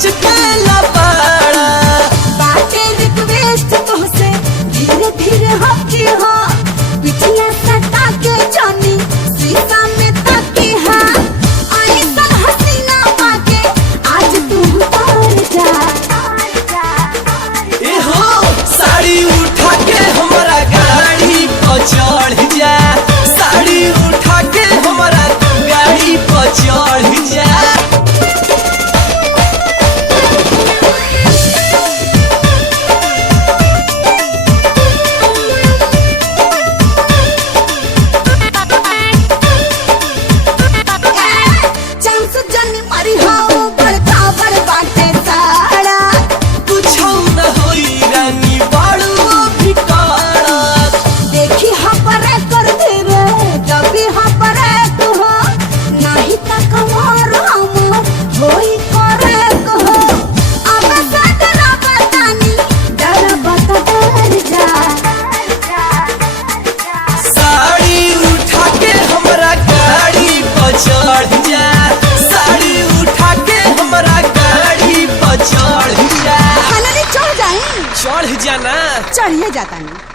सोच के लपाड़ा। बाटे रिक्वेस्ट तुमसे धीरे धीरे हकी हो, पिछले सटा के जानी शीशा में तकी है। ऐसा हसीना पाके आज तू उतार जा। ए हो साड़ी उठा के हमारा गाड़ी पर चढ़ जा, साड़ी उठा के हमारा गाड़ी पर चढ़ जा। चांस जानी मारी हो बड़का बड़ बाटे साड़ा। कुछो न होई रानी बाड़ू भिकाड़ा। देखी हपरे कर दे रे जबी हपरे तू हो, नहीं त कमर हम होई करे कहो। अब सदरा बतानी डर बता डर जा। साड़ी उठा के हमारा गाड़ी पर चढ़ जा, साड़ी उठा के हमारा गाड़ी पर चढ़ जा। खाना चढ़ जाए चढ़ जाना चढ़िए जाता नहीं।